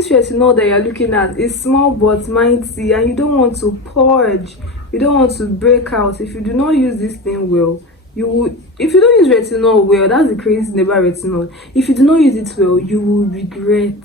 this retinol that you're looking at is small but mighty, and you don't want to purge, you don't want to break out. If you do not use this thing well, you will, if you don't use retinol well, that's the crazy thing about retinol. If you do not use it well, you will regret.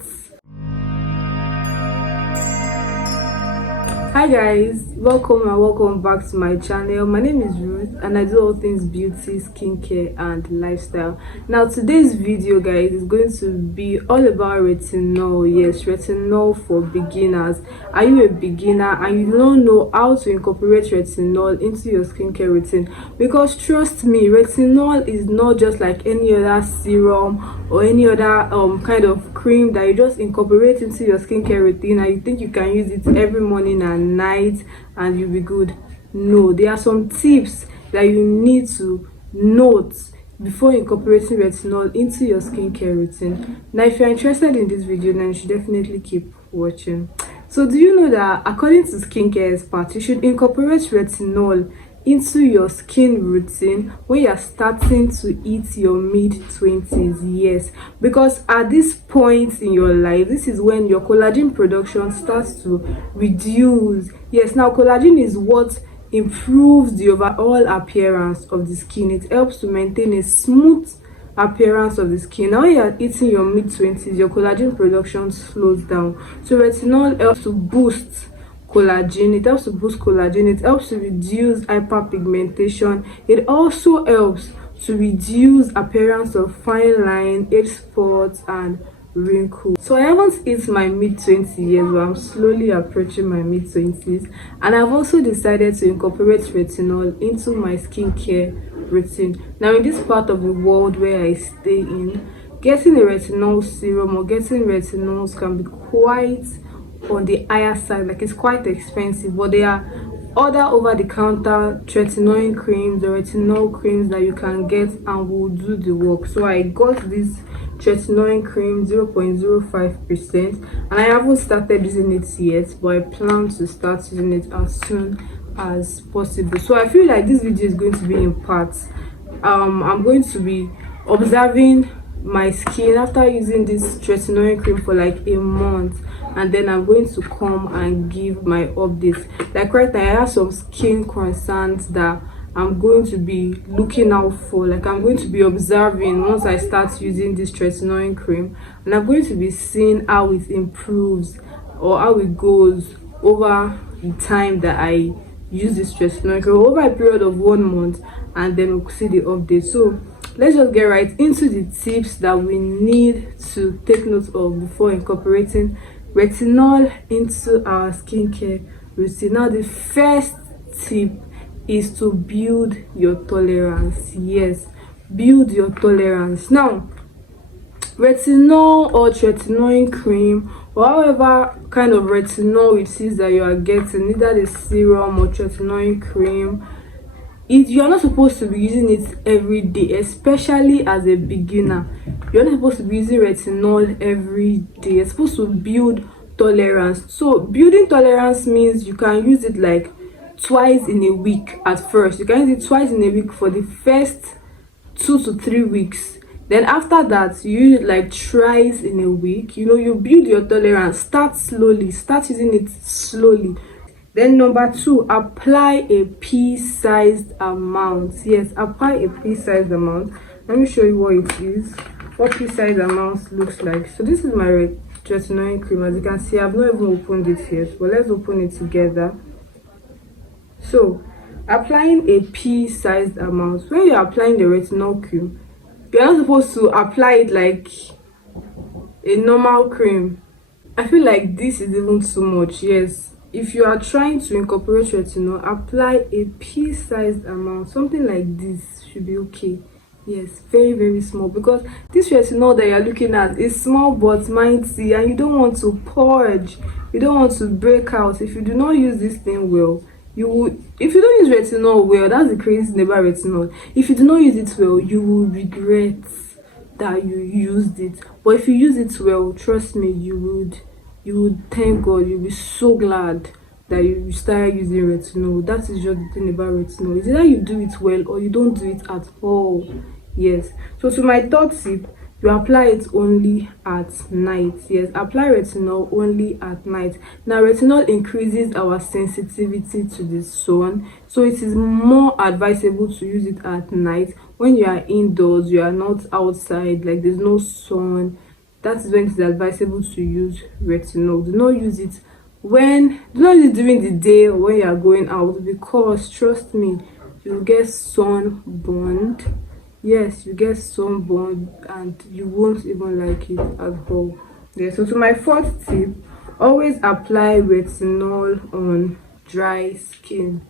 Hi guys, welcome back to my channel. My name is Ruth and I do all things beauty, skincare and lifestyle. Now today's video, guys, is going to be all about retinol. Yes, retinol for beginners. Are you a beginner and you don't know how to incorporate retinol into your skincare routine? Because trust me, retinol is not just like any other serum or any other kind of cream that you just incorporate into your skincare routine and you think you can use it every morning and night and you'll be good. No, there are some tips that you need to note before incorporating retinol into your skincare routine. Now if you're interested in this video, then you should definitely keep watching. So do you know that according to skincare experts, you should incorporate retinol into your skin routine when you're starting to hit your mid-20s? Yes, because at this point in your life, this is when your collagen production starts to reduce. Yes, now collagen is what improves the overall appearance of the skin. It helps to maintain a smooth appearance of the skin. Now when you're hitting your mid-20s, your collagen production slows down, so retinol helps to boost collagen. It helps to boost collagen. It helps to reduce hyperpigmentation. It also helps to reduce appearance of fine line, age spots and wrinkles. So I haven't hit my mid-20s yet, but I'm slowly approaching my mid-20s, and I've also decided to incorporate retinol into my skincare routine. Now in this part of the world where I stay in, getting a retinol serum or getting retinols can be quite on the higher side, like it's quite expensive, but there are other over-the-counter tretinoin creams or retinol creams that you can get and will do the work. So I got this tretinoin cream 0.05%, and I haven't started using it yet, but I plan to start using it as soon as possible. So I feel like this video is going to be in parts. I'm going to be observing my skin after using this tretinoin cream for like a month, and then I'm going to come and give my updates. Like right now I have some skin concerns that I'm going to be looking out for, like I'm going to be observing once I start using this tretinoin cream, and I'm going to be seeing how it improves or how it goes over the time that I use this tretinoin cream, over a period of 1 month, and then we'll see the update. So let's just get right into the tips that we need to take note of before incorporating retinol into our skincare routine. Now the first tip is to build your tolerance. Yes, build your tolerance. Now retinol or tretinoin cream or however kind of retinol it is that you are getting, either the serum or tretinoin cream, you're not supposed to be using it every day, especially as a beginner. You're not supposed to be using retinol every day. You're supposed to build tolerance. So building tolerance means you can use it like twice in a week at first. You can use it twice in a week for the first 2 to 3 weeks. Then after that, you use it like thrice in a week. You know, you build your tolerance. Start slowly. Start using it slowly. Then number 2, apply a pea-sized amount. Yes, apply a pea-sized amount. Let me show you what it is, what pea-sized amount looks like. So this is my tretinoin cream. As you can see, I've not even opened it yet, but let's open it together. So applying a pea-sized amount. When you're applying the retinol cream, you're not supposed to apply it like a normal cream. I feel like this is even too much. Yes, if you are trying to incorporate retinol, apply a pea-sized amount. Something like this should be okay. Yes, very small, because this retinol that you're looking at is small but mighty, and you don't want to purge, you don't want to break out. If you do not use this thing well, you will, if you don't use retinol well, that's the crazy thing about retinol. If you do not use it well, you will regret that you used it. But if you use it well, trust me, you would thank God. You'll be so glad that you started using retinol. That is just the thing about retinol. It's either you do it well or you don't do it at all. Yes. So to my third tip, you apply it only at night. Yes, apply retinol only at night. Now retinol increases our sensitivity to the sun, so it is more advisable to use it at night when you are indoors, you are not outside, like there's no sun. That is when it is advisable to use retinol. Do not use it during the day or when you are going out, because trust me, you get sunburned. Yes, you get sunburned and you won't even like it at all. Yeah, so to my fourth tip, always apply retinol on dry skin.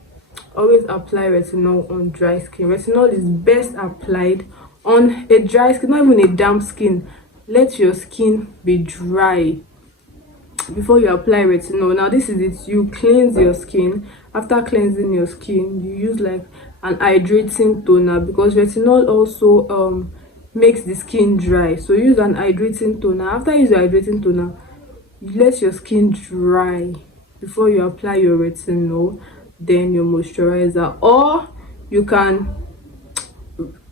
Always apply retinol on dry skin. Retinol is best applied on a dry skin, not even a damp skin. Let your skin be dry before you apply retinol. Now this is it: you cleanse your skin. After cleansing your skin, you use like an hydrating toner, because retinol also makes the skin dry. So use an hydrating toner. After you use your hydrating toner, you let your skin dry before you apply your retinol, then your moisturizer. Or you can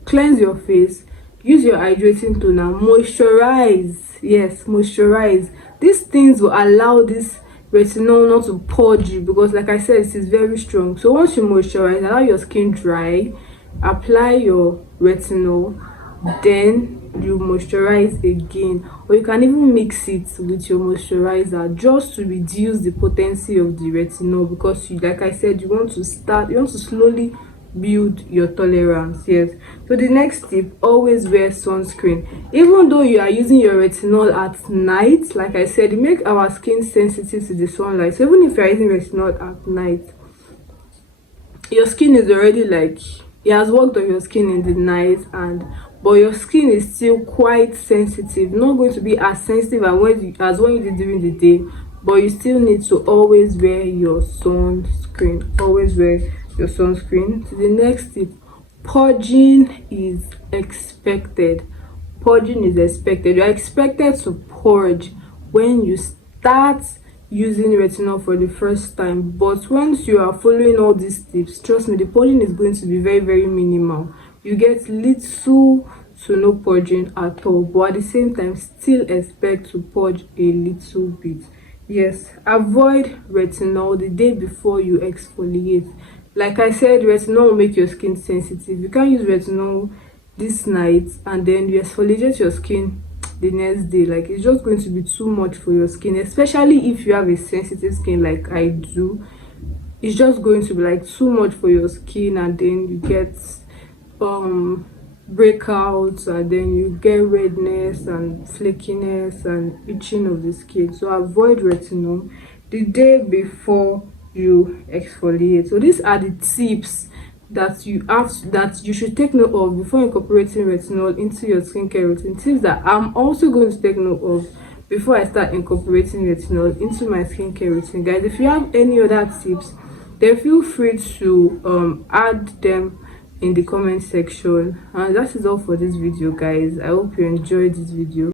cleanse your face, use your hydrating toner, moisturize. Yes, moisturize. These things will allow this retinol not to purge you, because like I said, it is very strong. So once you moisturize, allow your skin dry, apply your retinol, then you moisturize again. Or you can even mix it with your moisturizer just to reduce the potency of the retinol, because like I said, you want to slowly build your tolerance. Yes, so the next tip: always wear sunscreen. Even though you are using your retinol at night, like I said, it makes our skin sensitive to the sunlight. So even if you are using retinol at night, your skin is already like, it has worked on your skin in the night, but your skin is still quite sensitive. Not going to be as sensitive as when you did during the day, but you still need to always wear your sunscreen. Always wear your sunscreen. To the next tip: purging is expected. Purging is expected. You are expected to purge when you start using retinol for the first time, but once you are following all these tips, trust me, the purging is going to be very, very minimal. You get little to no purging at all, but at the same time still expect to purge a little bit. Yes, avoid retinol the day before you exfoliate. Like I said, retinol will make your skin sensitive. You can't use retinol this night and then you exfoliate your skin the next day. Like, it's just going to be too much for your skin, especially if you have a sensitive skin like I do. It's just going to be like too much for your skin, and then you get breakouts, and then you get redness and flakiness and itching of the skin. So avoid retinol the day before you exfoliate. So these are the tips that you should take note of before incorporating retinol into your skincare routine. Tips that I'm also going to take note of before I start incorporating retinol into my skincare routine. Guys, if you have any other tips, then feel free to add them in the comment section. And that is all for this video, guys. I hope you enjoyed this video.